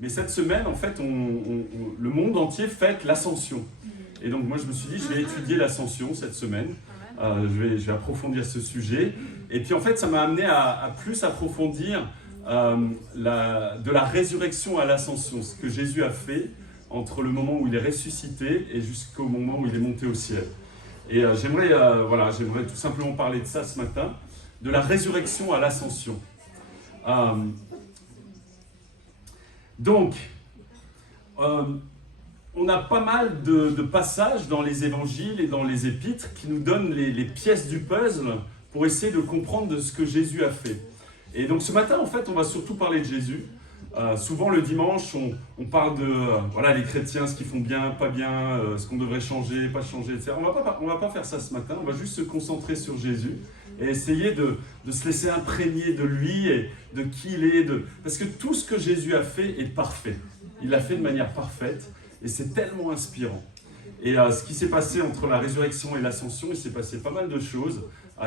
Mais cette semaine, en fait, le monde entier fête l'Ascension. Et donc moi, je me suis dit, je vais étudier l'Ascension cette semaine. Je vais approfondir ce sujet. Et puis en fait, ça m'a amené à plus approfondir de la résurrection à l'Ascension, ce que Jésus a fait entre le moment où il est ressuscité et jusqu'au moment où il est monté au ciel. Et j'aimerais tout simplement parler de ça ce matin, de la résurrection à l'Ascension. Donc, on a pas mal de passages dans les évangiles et dans les épîtres qui nous donnent les pièces du puzzle pour essayer de comprendre de ce que Jésus a fait. Et donc ce matin, en fait, on va surtout parler de Jésus. Souvent le dimanche, on parle de les chrétiens, ce qu'ils font bien, pas bien, ce qu'on devrait changer, pas changer, etc. On va pas faire ça ce matin, on va juste se concentrer sur Jésus et essayer de se laisser imprégner de lui et de qui il est. Parce que tout ce que Jésus a fait est parfait. Il l'a fait de manière parfaite et c'est tellement inspirant. Et ce qui s'est passé entre la résurrection et l'ascension, il s'est passé pas mal de choses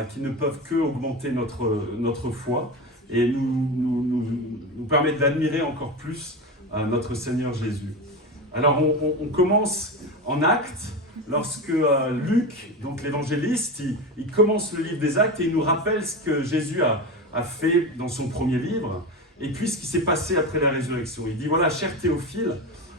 qui ne peuvent que augmenter notre foi et nous permettre d'admirer encore plus notre Seigneur Jésus. Alors on commence en Actes, lorsque Luc, donc l'évangéliste, il commence le livre des Actes et il nous rappelle ce que Jésus a fait dans son premier livre, et puis ce qui s'est passé après la résurrection. Il dit, voilà, cher Théophile,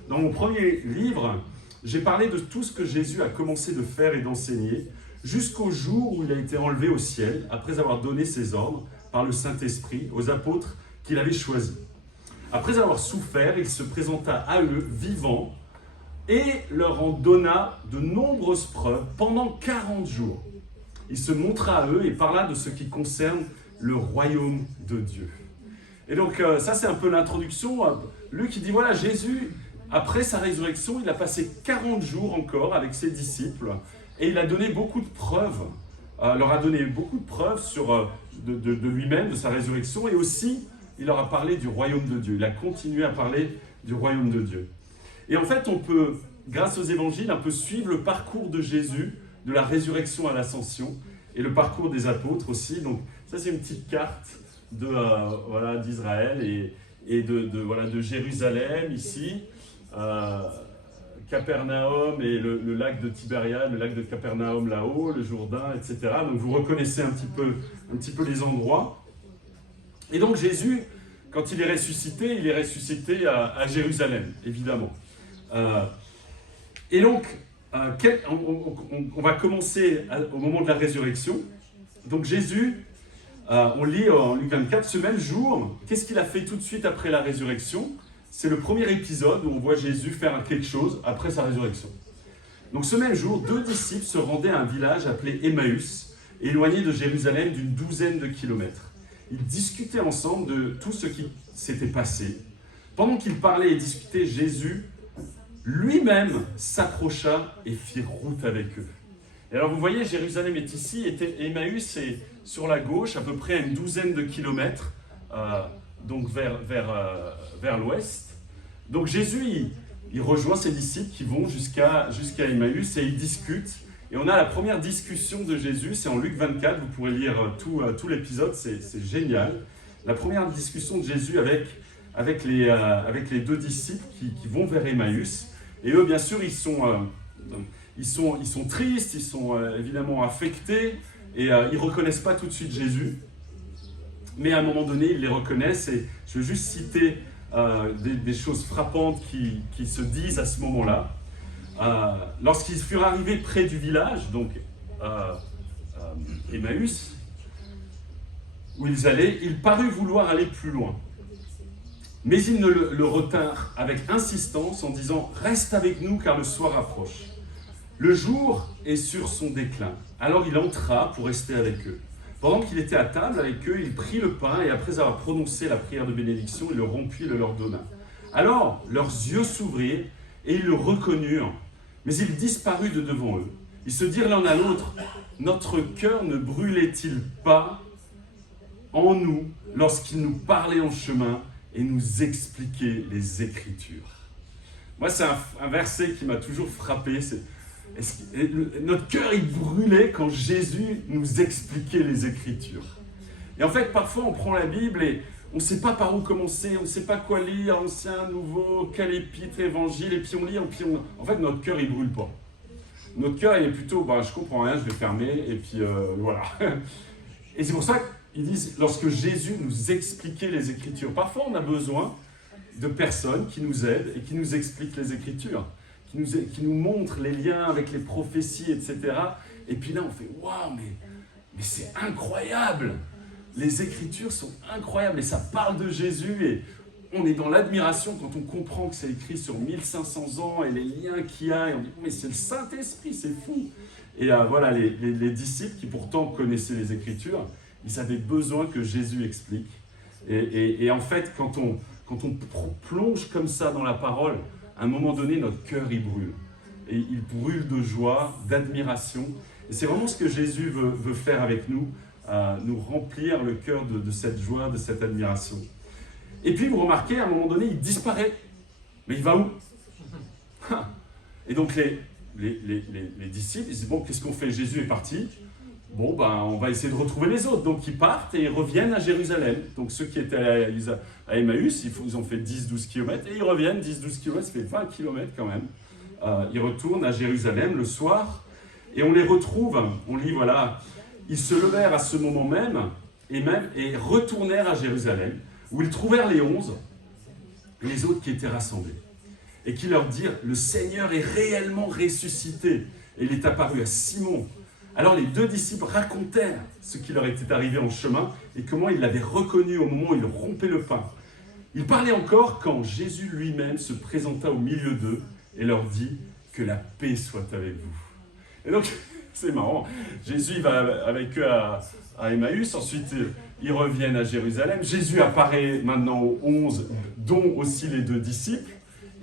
dans mon premier livre, j'ai parlé de tout ce que Jésus a commencé de faire et d'enseigner, jusqu'au jour où il a été enlevé au ciel, après avoir donné ses ordres par le Saint-Esprit aux apôtres qu'il avait choisis. Après avoir souffert, il se présenta à eux vivant et leur en donna de nombreuses preuves pendant 40 jours. Il se montra à eux et parla de ce qui concerne le royaume de Dieu. Et donc ça c'est un peu l'introduction. Luc il dit voilà, Jésus, après sa résurrection, il a passé 40 jours encore avec ses disciples et il a donné beaucoup de preuves, leur a donné beaucoup de preuves de lui-même, de sa résurrection, et aussi il leur a parlé du royaume de Dieu. Il a continué à parler du royaume de Dieu. Et en fait, on peut, grâce aux évangiles, un peu suivre le parcours de Jésus, de la résurrection à l'ascension, et le parcours des apôtres aussi. Donc ça c'est une petite carte d'Israël et de Jérusalem ici. Capernaum et le lac de Tibériade, le lac de Capernaum là-haut, le Jourdain, etc. Donc vous reconnaissez un petit peu les endroits. Et donc Jésus, quand il est ressuscité à Jérusalem, évidemment. Et donc, on va commencer au moment de la résurrection. Donc Jésus, on lit en Luc 24, ce même jour, qu'est-ce qu'il a fait tout de suite après la résurrection ? C'est le premier épisode où on voit Jésus faire quelque chose après sa résurrection. Donc ce même jour, 2 disciples se rendaient à un village appelé Emmaüs, éloigné de Jérusalem d'une 12aine de kilomètres. Ils discutaient ensemble de tout ce qui s'était passé. Pendant qu'ils parlaient et discutaient, Jésus lui-même s'approcha et fit route avec eux. Et alors vous voyez, Jérusalem est ici, et Emmaüs est sur la gauche, à peu près à une 12aine de kilomètres, donc vers l'ouest. Donc Jésus, il rejoint ses disciples qui vont jusqu'à Emmaüs et ils discutent. Et on a la première discussion de Jésus, c'est en Luc 24, vous pourrez lire tout l'épisode, c'est génial. La première discussion de Jésus avec les 2 disciples qui vont vers Emmaüs. Et eux, bien sûr, ils sont tristes, ils sont évidemment affectés et ils ne reconnaissent pas tout de suite Jésus. Mais à un moment donné, ils les reconnaissent et je veux juste citer des choses frappantes qui se disent à ce moment-là. Lorsqu'ils furent arrivés près du village, donc Emmaüs, où ils allaient, il parut vouloir aller plus loin. Mais ils le retinrent avec insistance en disant « Reste avec nous car le soir approche. Le jour est sur son déclin. » Alors il entra pour rester avec eux. Pendant qu'il était à table avec eux, il prit le pain et après avoir prononcé la prière de bénédiction, il le rompit et le leur donna. Alors leurs yeux s'ouvrirent et ils le reconnurent, mais il disparut de devant eux. Ils se dirent l'un à l'autre, « Notre cœur ne brûlait-il pas en nous lorsqu'il nous parlait en chemin et nous expliquait les Écritures ?» Moi, c'est un verset qui m'a toujours frappé. Notre cœur, il brûlait quand Jésus nous expliquait les Écritures. Et en fait, parfois, on prend la Bible et on ne sait pas par où commencer, on ne sait pas quoi lire, ancien, nouveau, quel épître, évangile, et puis on lit, en fait notre cœur il brûle pas. Notre cœur il est plutôt, je comprends rien, je vais fermer, et puis voilà. Et c'est pour ça qu'ils disent, lorsque Jésus nous expliquait les Écritures, parfois on a besoin de personnes qui nous aident et qui nous expliquent les Écritures, qui nous montrent les liens avec les prophéties, etc. Et puis là on fait, waouh, mais c'est incroyable! Les Écritures sont incroyables et ça parle de Jésus et on est dans l'admiration quand on comprend que c'est écrit sur 1500 ans et les liens qu'il y a et on dit mais c'est le Saint-Esprit, c'est fou. Et voilà, les disciples qui pourtant connaissaient les Écritures, ils avaient besoin que Jésus explique. Et en fait, quand on plonge comme ça dans la parole, à un moment donné, notre cœur il brûle. Et il brûle de joie, d'admiration. Et c'est vraiment ce que Jésus veut faire avec nous. Nous remplir le cœur de cette joie, de cette admiration. Et puis vous remarquez, à un moment donné, il disparaît. Mais il va où? Et donc les disciples, ils disent, bon, qu'est-ce qu'on fait? Jésus est parti. Bon, on va essayer de retrouver les autres. Donc ils partent et ils reviennent à Jérusalem. Donc ceux qui étaient à Emmaüs, ils ont fait 10-12 km. Et ils reviennent, 10-12 km, ça fait 20 km quand même. Ils retournent à Jérusalem le soir. Et on les retrouve, on lit, voilà... Ils se levèrent à ce moment même et retournèrent à Jérusalem, où ils trouvèrent les 11, les autres qui étaient rassemblés, et qui leur dirent, le Seigneur est réellement ressuscité, et il est apparu à Simon. Alors les deux disciples racontèrent ce qui leur était arrivé en chemin, et comment ils l'avaient reconnu au moment où ils rompaient le pain. Ils parlaient encore quand Jésus lui-même se présenta au milieu d'eux, et leur dit, que la paix soit avec vous. Et donc... C'est marrant. Jésus va avec eux à Emmaüs, ensuite ils reviennent à Jérusalem. Jésus apparaît maintenant aux 11, dont aussi les deux disciples.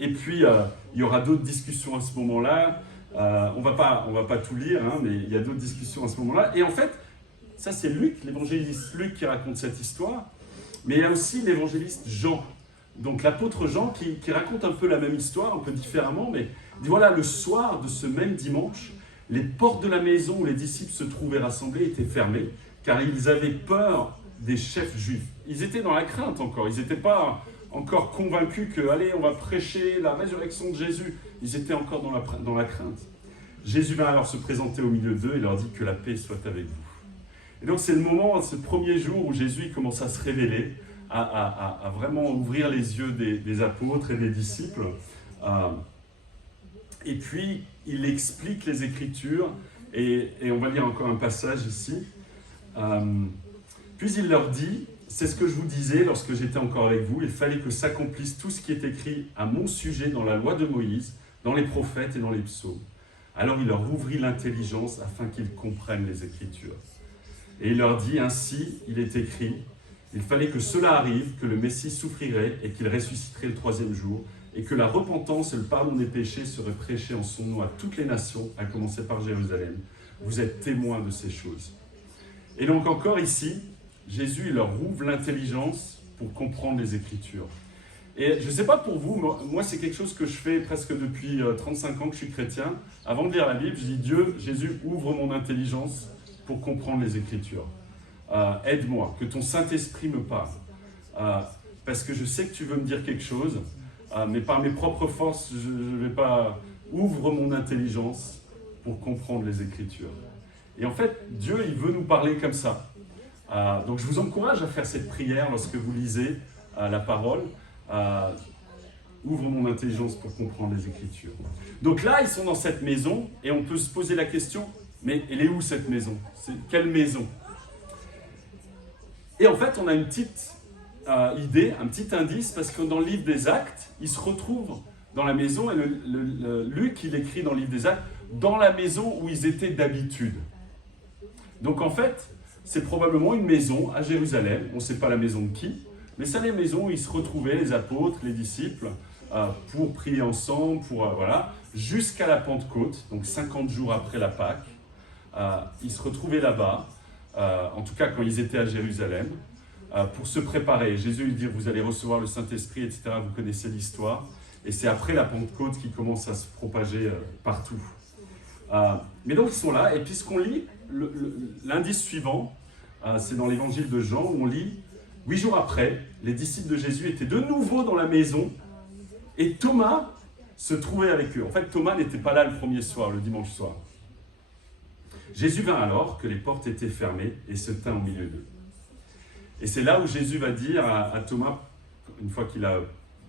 Et puis il y aura d'autres discussions à ce moment-là. On va pas tout lire, mais il y a d'autres discussions à ce moment-là. Et en fait, ça c'est Luc, l'évangéliste Luc qui raconte cette histoire. Mais il y a aussi l'évangéliste Jean. Donc l'apôtre Jean qui raconte un peu la même histoire, un peu différemment, mais il dit voilà, le soir de ce même dimanche, les portes de la maison où les disciples se trouvaient rassemblés étaient fermées, car ils avaient peur des chefs juifs. Ils étaient dans la crainte encore, ils n'étaient pas encore convaincus que, allez, on va prêcher la résurrection de Jésus. Ils étaient encore dans la crainte. Jésus vint alors se présenter au milieu d'eux et leur dit que la paix soit avec vous. Et donc c'est le moment, ce premier jour où Jésus commence à se révéler, à vraiment ouvrir les yeux des apôtres et des disciples. Et puis, il explique les Écritures, et on va lire encore un passage ici. Puis il leur dit, c'est ce que je vous disais lorsque j'étais encore avec vous, il fallait que s'accomplisse tout ce qui est écrit à mon sujet dans la loi de Moïse, dans les prophètes et dans les psaumes. Alors il leur ouvrit l'intelligence afin qu'ils comprennent les Écritures. Et il leur dit, ainsi il est écrit, il fallait que cela arrive, que le Messie souffrirait et qu'il ressusciterait le troisième jour, et que la repentance et le pardon des péchés seraient prêchés en son nom à toutes les nations, à commencer par Jérusalem. Vous êtes témoins de ces choses. Et donc encore ici, Jésus il leur ouvre l'intelligence pour comprendre les Écritures. Et je ne sais pas pour vous, moi c'est quelque chose que je fais presque depuis 35 ans que je suis chrétien. Avant de lire la Bible, je dis Dieu, Jésus, ouvre mon intelligence pour comprendre les Écritures. Aide-moi, que ton Saint-Esprit me parle. Parce que je sais que tu veux me dire quelque chose, mais par mes propres forces, je ne vais pas... Ouvre mon intelligence pour comprendre les Écritures. Et en fait, Dieu, il veut nous parler comme ça. Donc je vous encourage à faire cette prière lorsque vous lisez la parole. Ouvre mon intelligence pour comprendre les Écritures. Donc là, ils sont dans cette maison, et on peut se poser la question, mais elle est où cette maison? C'est quelle maison? Et en fait, on a une petite idée, un petit indice, parce que dans le livre des Actes, ils se retrouvent dans la maison, et Luc, il écrit dans le livre des Actes, dans la maison où ils étaient d'habitude. Donc en fait, c'est probablement une maison à Jérusalem, on ne sait pas la maison de qui, mais c'est la maison où ils se retrouvaient, les apôtres, les disciples, pour prier ensemble, voilà, jusqu'à la Pentecôte, donc 50 jours après la Pâque. Ils se retrouvaient là-bas, en tout cas quand ils étaient à Jérusalem, pour se préparer. Jésus lui dit, vous allez recevoir le Saint-Esprit, etc. Vous connaissez l'histoire. Et c'est après la Pentecôte qui commence à se propager partout. Mais donc ils sont là, et puis ce qu'on lit, l'indice suivant, c'est dans l'évangile de Jean, où on lit 8 jours après, les disciples de Jésus étaient de nouveau dans la maison et Thomas se trouvait avec eux. En fait, Thomas n'était pas là le premier soir, le dimanche soir. Jésus vint alors que les portes étaient fermées et se tint au milieu d'eux. Et c'est là où Jésus va dire à Thomas, une fois qu'il a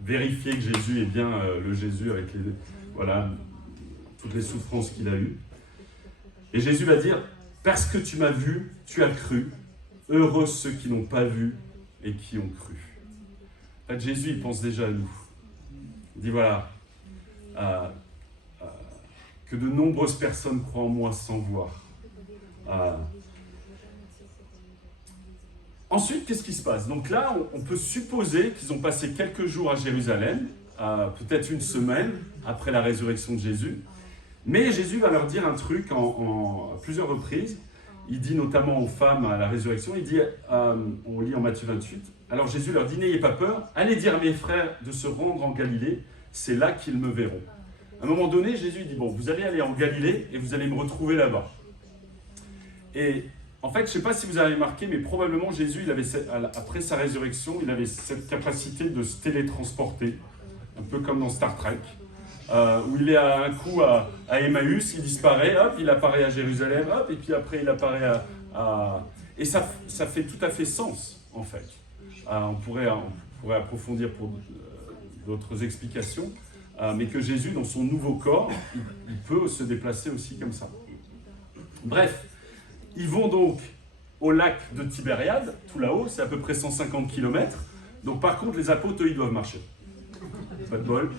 vérifié que Jésus est bien le Jésus avec voilà, toutes les souffrances qu'il a eues. Et Jésus va dire, parce que tu m'as vu, tu as cru. Heureux ceux qui n'ont pas vu et qui ont cru. En fait, Jésus, il pense déjà à nous. Il dit, voilà, que de nombreuses personnes croient en moi sans voir. Ensuite, qu'est-ce qui se passe? Donc là, on peut supposer qu'ils ont passé quelques jours à Jérusalem, peut-être une semaine après la résurrection de Jésus. Mais Jésus va leur dire un truc à plusieurs reprises. Il dit notamment aux femmes à la résurrection, il dit, on lit en Matthieu 28, alors Jésus leur dit, n'ayez pas peur, allez dire à mes frères de se rendre en Galilée, c'est là qu'ils me verront. À un moment donné, Jésus dit, bon, vous allez aller en Galilée et vous allez me retrouver là-bas. Et en fait, je ne sais pas si vous avez remarqué, mais probablement Jésus, après sa résurrection, il avait cette capacité de se télétransporter, un peu comme dans Star Trek, où il est à un coup à Emmaüs, il disparaît, hop, il apparaît à Jérusalem, hop, et puis après il apparaît Et ça fait tout à fait sens, en fait. On pourrait approfondir pour d'autres explications, mais que Jésus, dans son nouveau corps, il peut se déplacer aussi comme ça. Bref, ils vont donc au lac de Tibériade, tout là-haut, c'est à peu près 150 km. Donc par contre, les apôtres, eux, ils doivent marcher. Pas de bol.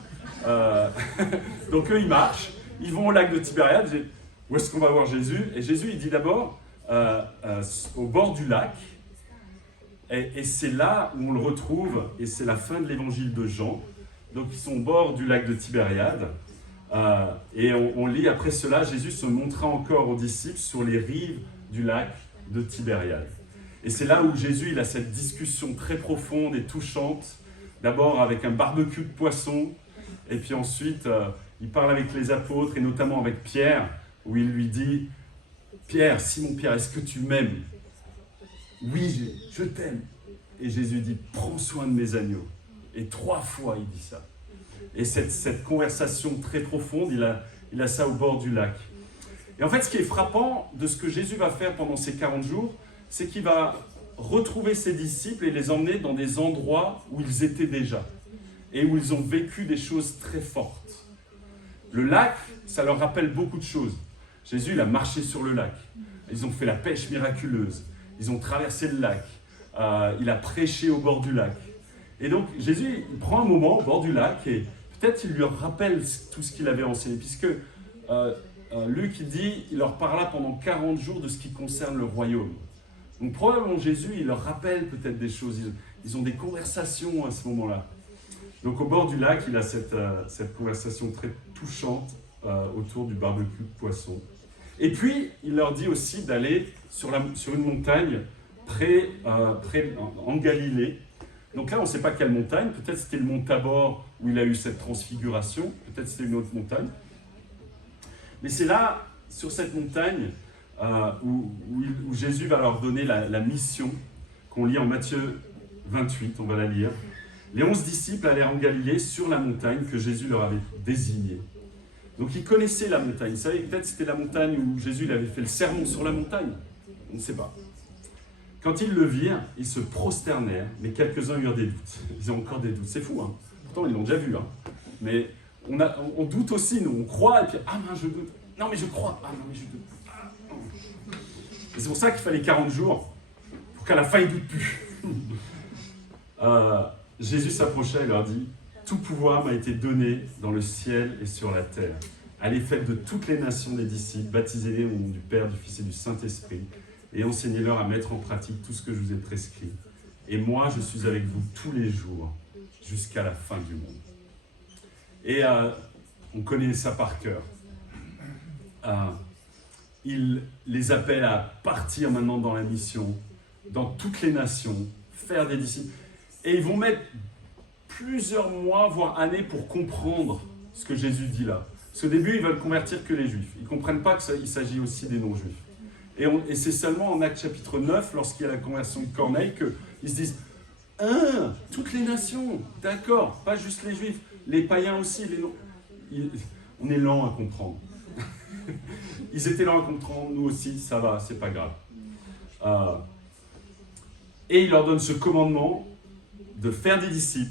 Donc eux, ils marchent, ils vont au lac de Tibériade. Où est-ce qu'on va voir Jésus? Et Jésus, il dit d'abord, au bord du lac, et c'est là où on le retrouve, et c'est la fin de l'évangile de Jean. Donc ils sont au bord du lac de Tibériade, et on lit après cela, Jésus se montra encore aux disciples sur les rives du lac de Tibériade. Et c'est là où Jésus il a cette discussion très profonde et touchante, d'abord avec un barbecue de poisson, et puis ensuite il parle avec les apôtres, et notamment avec Pierre, où il lui dit, Pierre, Simon Pierre, est-ce que tu m'aimes? Oui, je t'aime. Et Jésus dit, prends soin de mes agneaux. Et 3 fois il dit ça. Et cette conversation très profonde, il a ça au bord du lac. Et en fait, ce qui est frappant de ce que Jésus va faire pendant ces 40 jours, c'est qu'il va retrouver ses disciples et les emmener dans des endroits où ils étaient déjà et où ils ont vécu des choses très fortes. Le lac, ça leur rappelle beaucoup de choses. Jésus, il a marché sur le lac. Ils ont fait la pêche miraculeuse. Ils ont traversé le lac. Il a prêché au bord du lac. Et donc, Jésus, il prend un moment au bord du lac et peut-être il lui rappelle tout ce qu'il avait enseigné, puisque Luc, il dit, il leur parla pendant 40 jours de ce qui concerne le royaume. Donc, probablement, Jésus, il leur rappelle peut-être des choses. Ils ont des conversations à ce moment-là. Donc, au bord du lac, il a cette conversation très touchante autour du barbecue de poisson. Et puis, il leur dit aussi d'aller sur une montagne près en Galilée. Donc là, on ne sait pas quelle montagne. Peut-être c'était le mont Tabor où il a eu cette transfiguration. Peut-être c'était une autre montagne. Mais c'est là, sur cette montagne, où Jésus va leur donner la mission qu'on lit en Matthieu 28, on va la lire. Les 11 disciples allèrent en Galilée sur la montagne que Jésus leur avait désignée. Donc ils connaissaient la montagne. Vous savez, peut-être c'était la montagne où Jésus il avait fait le sermon sur la montagne. On ne sait pas. Quand ils le virent, ils se prosternèrent, mais quelques-uns eurent des doutes. Ils ont encore des doutes. C'est fou, hein. Pourtant, ils l'ont déjà vu. Hein. Mais on doute aussi, nous. On croit, et puis, ah non, je doute. Non, mais je crois. Ah non, mais je doute. Ah, non. Et c'est pour ça qu'il fallait 40 jours, pour qu'à la fin, ils ne doutent plus. Jésus s'approcha et leur dit, « Tout pouvoir m'a été donné dans le ciel et sur la terre. Allez, faites de toutes les nations des disciples, baptisez-les au nom du Père, du Fils et du Saint-Esprit, et enseignez-leur à mettre en pratique tout ce que je vous ai prescrit. Et moi, je suis avec vous tous les jours, jusqu'à la fin du monde. » Et on connaît ça par cœur. Il les appelle à partir maintenant dans la mission, dans toutes les nations, faire des disciples. Et ils vont mettre plusieurs mois, voire années, pour comprendre ce que Jésus dit là. Parce qu'au début, ils veulent convertir que les Juifs. Ils ne comprennent pas qu'il s'agit aussi des non-Juifs. Et c'est seulement en Actes chapitre 9, lorsqu'il y a la conversion de Corneille, qu'ils se disent Toutes les nations, d'accord, pas juste les juifs, les païens aussi, on est lent à comprendre. Ils étaient lents à comprendre, nous aussi, ça va, c'est pas grave. Et il leur donne ce commandement de faire des disciples,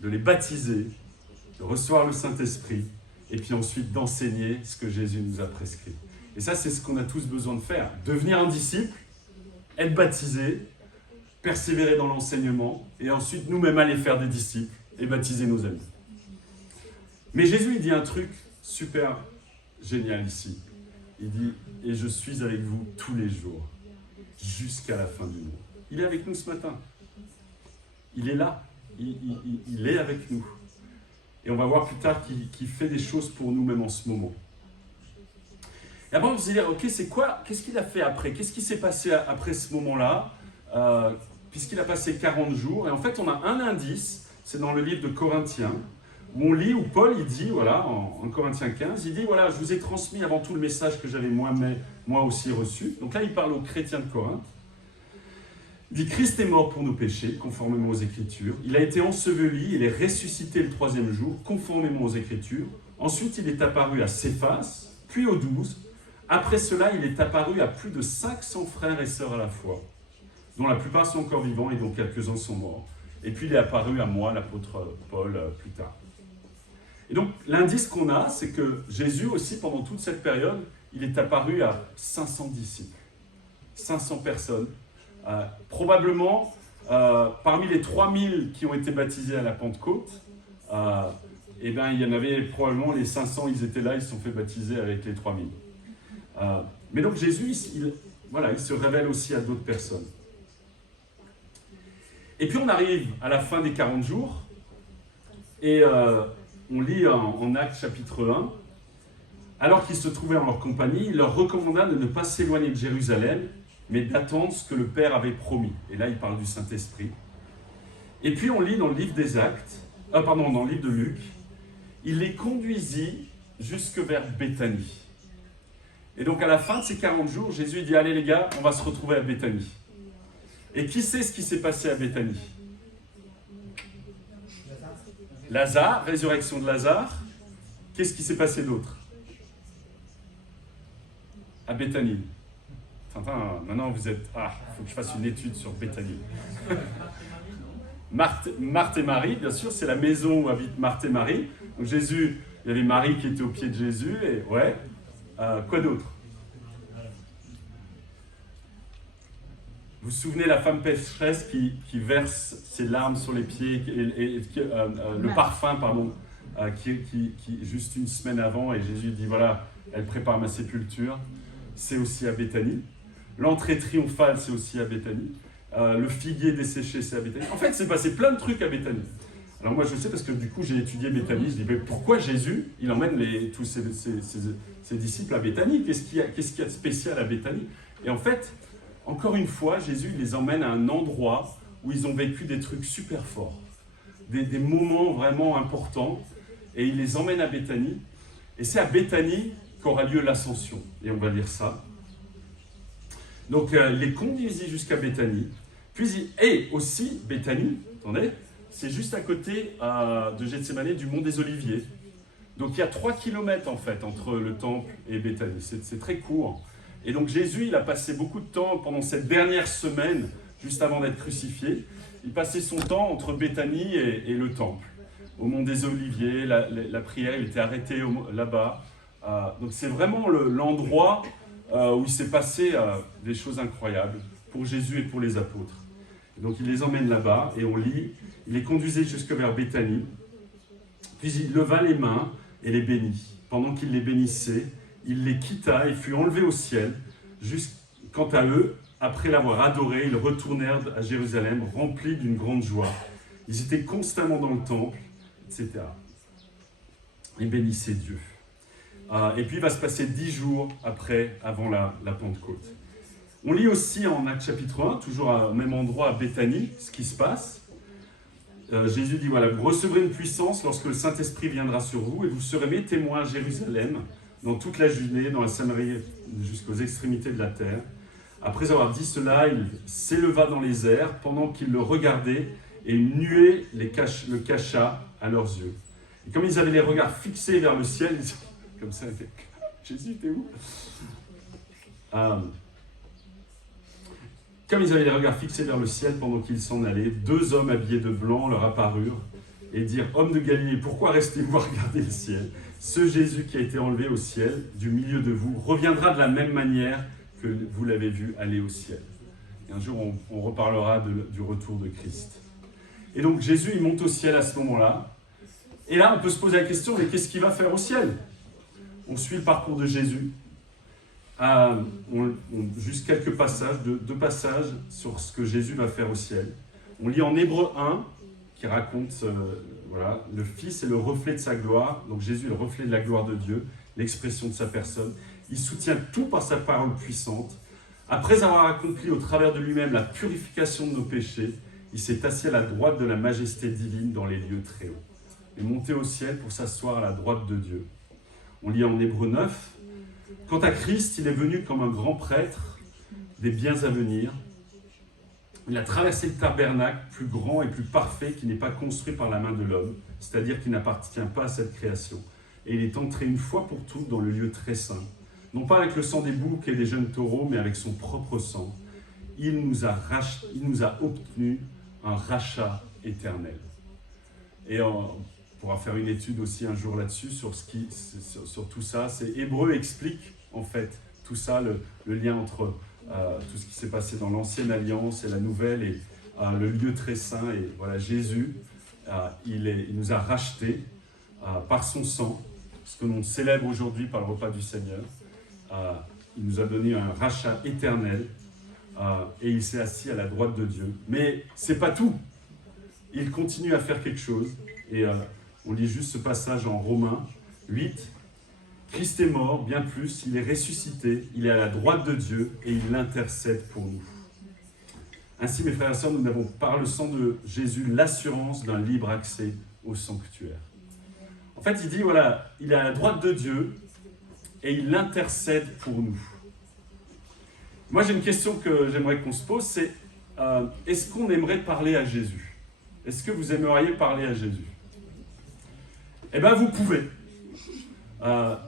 de les baptiser, de recevoir le Saint-Esprit, et puis ensuite d'enseigner ce que Jésus nous a prescrit. Et ça, c'est ce qu'on a tous besoin de faire. Devenir un disciple, être baptisé, persévérer dans l'enseignement, et ensuite nous-mêmes aller faire des disciples et baptiser nos amis. Mais Jésus, il dit un truc super génial ici. Il dit, et je suis avec vous tous les jours, jusqu'à la fin du monde. Il est avec nous ce matin. Il est là. Il est avec nous. Et on va voir plus tard qu'il fait des choses pour nous même en ce moment. Et après, on se dit, ok, c'est quoi? Qu'est-ce qu'il a fait après? Qu'est-ce qui s'est passé après ce moment-là? Puisqu'il a passé 40 jours. Et en fait, on a un indice, c'est dans le livre de Corinthiens, où on lit, où Paul, il dit, voilà, en Corinthiens 15, il dit, voilà, je vous ai transmis avant tout le message que j'avais moi aussi reçu. Donc là, il parle aux chrétiens de Corinthe. Il dit, Christ est mort pour nos péchés, conformément aux Écritures. Il a été enseveli, il est ressuscité le 3e jour, conformément aux Écritures. Ensuite, il est apparu à Céphas, puis aux 12. Après cela, il est apparu à plus de 500 frères et sœurs à la fois, dont la plupart sont encore vivants et dont quelques-uns sont morts. Et puis, il est apparu à moi, l'apôtre Paul, plus tard. Et donc, l'indice qu'on a, c'est que Jésus aussi, pendant toute cette période, il est apparu à 500 disciples, 500 personnes. Probablement, parmi les 3000 qui ont été baptisés à la Pentecôte, eh ben, il y en avait probablement les 500, ils étaient là, ils se sont fait baptiser avec les 3000. Mais donc Jésus, il se révèle aussi à d'autres personnes. Et puis on arrive à la fin des 40 jours, et on lit en Actes chapitre 1, alors qu'ils se trouvaient en leur compagnie, il leur recommanda de ne pas s'éloigner de Jérusalem, mais d'attendre ce que le Père avait promis. Et là, il parle du Saint-Esprit. Et puis, on lit dans le livre des Actes, dans le livre de Luc, il les conduisit jusque vers Béthanie. Et donc, à la fin de ces 40 jours, Jésus dit, allez les gars, on va se retrouver à Béthanie. Et qui sait ce qui s'est passé à Béthanie? Lazare, résurrection de Lazare. Qu'est-ce qui s'est passé d'autre? À Béthanie. Maintenant vous êtes... il faut que je fasse une étude sur Béthanie. Marthe et Marie, bien sûr, c'est la maison où habitent Marthe et Marie. Donc Jésus, il y avait Marie qui était au pied de Jésus, et quoi d'autre? Vous vous souvenez la femme pécheresse qui verse ses larmes sur les pieds, le parfum, qui juste une semaine avant, et Jésus dit, voilà, elle prépare ma sépulture. C'est aussi à Béthanie. L'entrée triomphale, c'est aussi à Béthanie. Le figuier desséché, c'est à Béthanie. En fait, c'est passé plein de trucs à Béthanie. Alors moi, je sais parce que du coup, j'ai étudié Béthanie. Je dis, mais pourquoi Jésus, il emmène tous ses disciples à Béthanie? Qu'est-ce qu'il y a de spécial à Béthanie? Et en fait, encore une fois, Jésus il les emmène à un endroit où ils ont vécu des trucs super forts. Des moments vraiment importants. Et il les emmène à Béthanie. Et c'est à Béthanie qu'aura lieu l'ascension. Et on va lire ça. Donc, il les conduisit jusqu'à Béthanie. Puis, et aussi, Béthanie, attendez, c'est juste à côté de Gethsémanée, du mont des Oliviers. Donc, il y a 3 kilomètres, en fait, entre le temple et Béthanie. C'est très court. Et donc, Jésus, il a passé beaucoup de temps, pendant cette dernière semaine, juste avant d'être crucifié, il passait son temps entre Béthanie et le temple. Au mont des Oliviers, la prière, il était arrêté là-bas. Donc, c'est vraiment l'endroit où il s'est passé des choses incroyables pour Jésus et pour les apôtres. Et donc il les emmène là-bas et on lit, il les conduisait jusque vers Béthanie, puis il leva les mains et les bénit. Pendant qu'il les bénissait, il les quitta et fut enlevé au ciel. Quant à eux, après l'avoir adoré, ils retournèrent à Jérusalem remplis d'une grande joie. Ils étaient constamment dans le temple, etc. Ils bénissaient Dieu. Et puis il va se passer 10 jours avant la Pentecôte. On lit aussi en Actes chapitre 1, toujours au même endroit à Béthanie, ce qui se passe. Jésus dit, voilà, vous recevrez une puissance lorsque le Saint-Esprit viendra sur vous et vous serez mes témoins à Jérusalem, dans toute la Judée, dans la Samarie, jusqu'aux extrémités de la terre. Après avoir dit cela, il s'éleva dans les airs pendant qu'ils le regardaient et une nuée le cacha à leurs yeux. Et comme ils avaient les regards fixés vers le ciel, ils comme ça, Jésus, t'es où? Comme ils avaient les regards fixés vers le ciel pendant qu'ils s'en allaient, 2 hommes habillés de blanc leur apparurent et dirent: Hommes de Galilée, pourquoi restez-vous à regarder le ciel? Ce Jésus qui a été enlevé au ciel, du milieu de vous, reviendra de la même manière que vous l'avez vu aller au ciel. Et un jour, on reparlera du retour de Christ. Et donc Jésus, il monte au ciel à ce moment-là. Et là, on peut se poser la question, mais qu'est-ce qu'il va faire au ciel? On suit le parcours de Jésus. Juste quelques passages, 2 passages sur ce que Jésus va faire au ciel. On lit en Hébreux 1, qui raconte, voilà, le Fils est le reflet de sa gloire. Donc Jésus est le reflet de la gloire de Dieu, l'expression de sa personne. Il soutient tout par sa parole puissante. Après avoir accompli au travers de lui-même la purification de nos péchés, il s'est assis à la droite de la majesté divine dans les lieux très hauts. Il est monté au ciel pour s'asseoir à la droite de Dieu. On lit en Hébreux 9. Quant à Christ, il est venu comme un grand prêtre des biens à venir. Il a traversé le tabernacle plus grand et plus parfait qui n'est pas construit par la main de l'homme, c'est-à-dire qui n'appartient pas à cette création. Et il est entré une fois pour toutes dans le lieu très saint, non pas avec le sang des boucs et des jeunes taureaux, mais avec son propre sang. Il nous a obtenu un rachat éternel. Et on pourra faire une étude aussi un jour là-dessus, sur tout ça. Hébreux explique en fait tout ça, le lien entre tout ce qui s'est passé dans l'ancienne alliance et la nouvelle, et le lieu très saint. Et voilà, Jésus, il nous a rachetés par son sang, ce que l'on célèbre aujourd'hui par le repas du Seigneur. Il nous a donné un rachat éternel, et il s'est assis à la droite de Dieu. Mais c'est pas tout. Il continue à faire quelque chose. Et on lit juste ce passage en Romains 8. Christ est mort, bien plus, il est ressuscité, il est à la droite de Dieu et il intercède pour nous. Ainsi, mes frères et sœurs, nous avons par le sang de Jésus l'assurance d'un libre accès au sanctuaire. En fait, il dit, voilà, il est à la droite de Dieu et il intercède pour nous. Moi, j'ai une question que j'aimerais qu'on se pose, c'est est-ce qu'on aimerait parler à Jésus? Est-ce que vous aimeriez parler à Jésus? Eh bien, vous pouvez.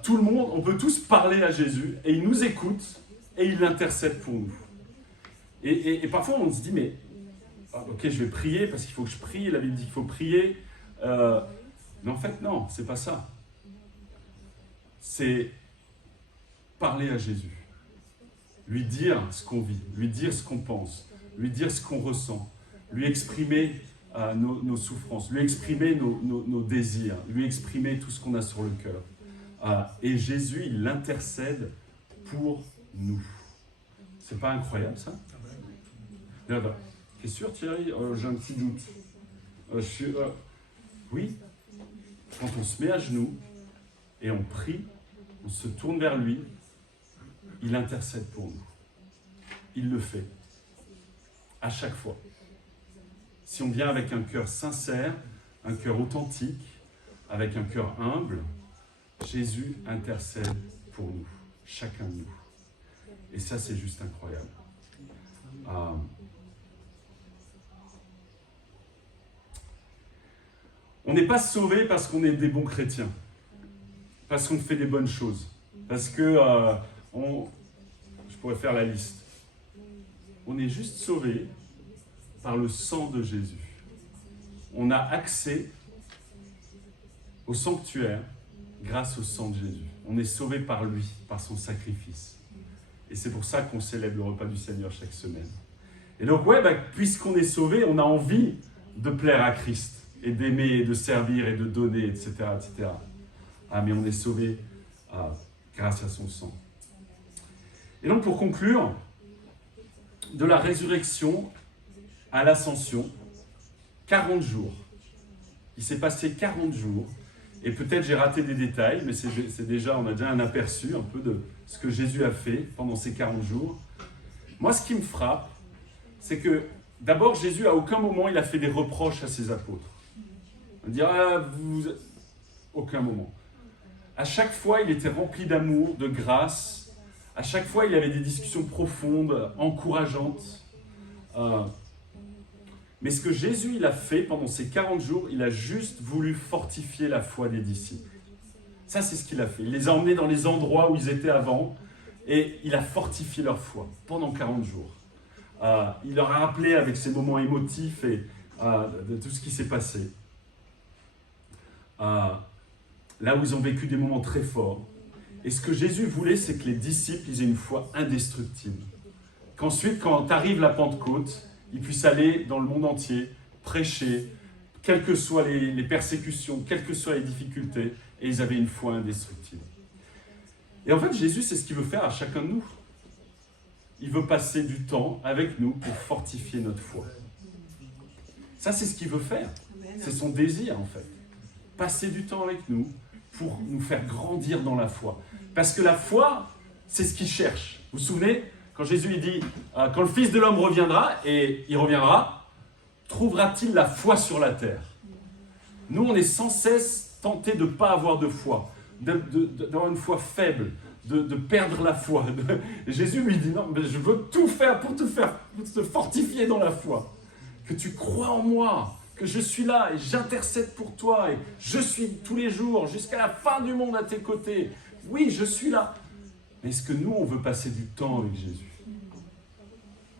Tout le monde, on peut tous parler à Jésus et il nous écoute et il intercède pour nous. Et parfois on se dit, mais ok, je vais prier parce qu'il faut que je prie, la Bible dit qu'il faut prier. Mais en fait, non, c'est pas ça. C'est parler à Jésus. Lui dire ce qu'on vit, lui dire ce qu'on pense, lui dire ce qu'on ressent, lui exprimer nos souffrances, lui exprimer nos désirs, lui exprimer tout ce qu'on a sur le cœur. Et Jésus, il intercède pour nous. C'est pas incroyable, ça? T'es sûr, Thierry? J'ai un petit doute. Oui, quand on se met à genoux et on prie, on se tourne vers lui, il intercède pour nous. Il le fait. À chaque fois. Si on vient avec un cœur sincère, un cœur authentique, avec un cœur humble, Jésus intercède pour nous, chacun de nous. Et ça, c'est juste incroyable. On n'est pas sauvé parce qu'on est des bons chrétiens, parce qu'on fait des bonnes choses, parce que, je pourrais faire la liste. On est juste sauvé par le sang de Jésus. On a accès au sanctuaire grâce au sang de Jésus. On est sauvé par lui, par son sacrifice. Et c'est pour ça qu'on célèbre le repas du Seigneur chaque semaine. Et donc, puisqu'on est sauvé, on a envie de plaire à Christ, et d'aimer, et de servir, et de donner, etc. etc. Mais on est sauvé grâce à son sang. Et donc, pour conclure, de la résurrection à l'ascension, 40 jours. Il s'est passé 40 jours. Et peut-être j'ai raté des détails, mais on a déjà un aperçu un peu de ce que Jésus a fait pendant ces 40 jours. Moi, ce qui me frappe, c'est que d'abord, Jésus, à aucun moment, il a fait des reproches à ses apôtres. On dirait, aucun moment. À chaque fois, il était rempli d'amour, de grâce. À chaque fois, il avait des discussions profondes, encourageantes. Mais ce que Jésus il a fait pendant ces 40 jours, il a juste voulu fortifier la foi des disciples. Ça, c'est ce qu'il a fait. Il les a emmenés dans les endroits où ils étaient avant et il a fortifié leur foi pendant 40 jours. Il leur a rappelé avec ces moments émotifs et de tout ce qui s'est passé. Là où ils ont vécu des moments très forts. Et ce que Jésus voulait, c'est que les disciples ils aient une foi indestructible. Qu'ensuite, quand arrive la Pentecôte, ils puissent aller dans le monde entier, prêcher, quelles que soient les persécutions, quelles que soient les difficultés, et ils avaient une foi indestructible. Et en fait, Jésus, c'est ce qu'il veut faire à chacun de nous. Il veut passer du temps avec nous pour fortifier notre foi. Ça, c'est ce qu'il veut faire. C'est son désir, en fait. Passer du temps avec nous pour nous faire grandir dans la foi. Parce que la foi, c'est ce qu'il cherche. Vous vous souvenez, quand Jésus il dit « Quand le Fils de l'homme reviendra, et il reviendra, trouvera-t-il la foi sur la terre ?» Nous, on est sans cesse tentés de ne pas avoir de foi, d'avoir une foi faible, de perdre la foi. Et Jésus lui dit « Non, mais je veux tout faire pour te fortifier dans la foi. Que tu crois en moi, que je suis là et j'intercède pour toi et je suis tous les jours jusqu'à la fin du monde à tes côtés. Oui, je suis là. » Mais est-ce que nous, on veut passer du temps avec Jésus?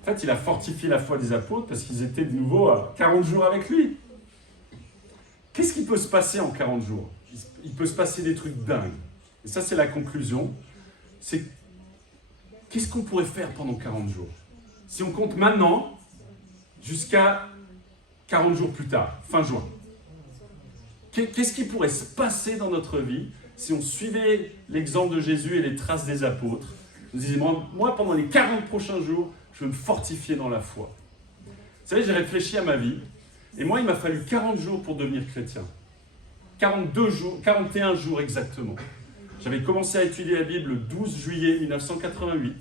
En fait, il a fortifié la foi des apôtres parce qu'ils étaient de nouveau à 40 jours avec lui. Qu'est-ce qui peut se passer en 40 jours? Il peut se passer des trucs dingues. Et ça, c'est la conclusion. C'est qu'est-ce qu'on pourrait faire pendant 40 jours? Si on compte maintenant jusqu'à 40 jours plus tard, fin juin. Qu'est-ce qui pourrait se passer dans notre vie si on suivait l'exemple de Jésus et les traces des apôtres? Nous disions, moi, pendant les 40 prochains jours, je veux me fortifier dans la foi. Vous savez, j'ai réfléchi à ma vie, et moi, il m'a fallu 40 jours pour devenir chrétien. 42 jours, 41 jours exactement. J'avais commencé à étudier la Bible le 12 juillet 1988,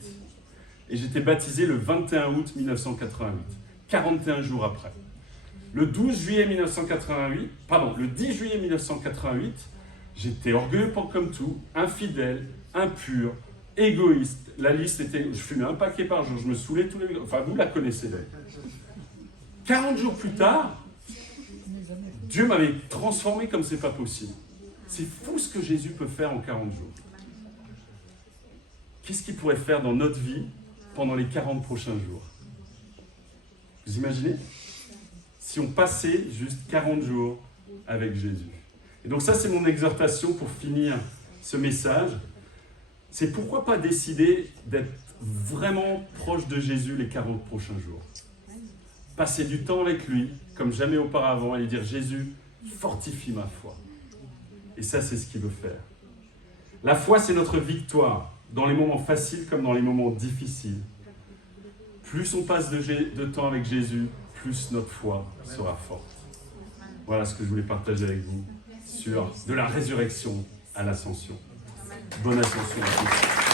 et j'étais baptisé le 21 août 1988, 41 jours après. Le 10 juillet 1988, j'étais orgueilleux comme tout, infidèle, impur, égoïste. La liste était, je fumais un paquet par jour, je me saoulais tous les jours. Enfin, vous la connaissez d'ailleurs. 40 jours plus tard, Dieu m'avait transformé comme c'est pas possible. C'est fou ce que Jésus peut faire en 40 jours. Qu'est-ce qu'il pourrait faire dans notre vie pendant les 40 prochains jours? Vous imaginez? Si on passait juste 40 jours avec Jésus. Et donc ça, c'est mon exhortation pour finir ce message. C'est pourquoi pas décider d'être vraiment proche de Jésus les 40 prochains jours. Passer du temps avec lui, comme jamais auparavant, et lui dire « Jésus, fortifie ma foi ». Et ça, c'est ce qu'il veut faire. La foi, c'est notre victoire, dans les moments faciles comme dans les moments difficiles. Plus on passe de temps avec Jésus, plus notre foi sera forte. Voilà ce que je voulais partager avec vous sur de la résurrection à l'ascension. Bonne ascension à tous.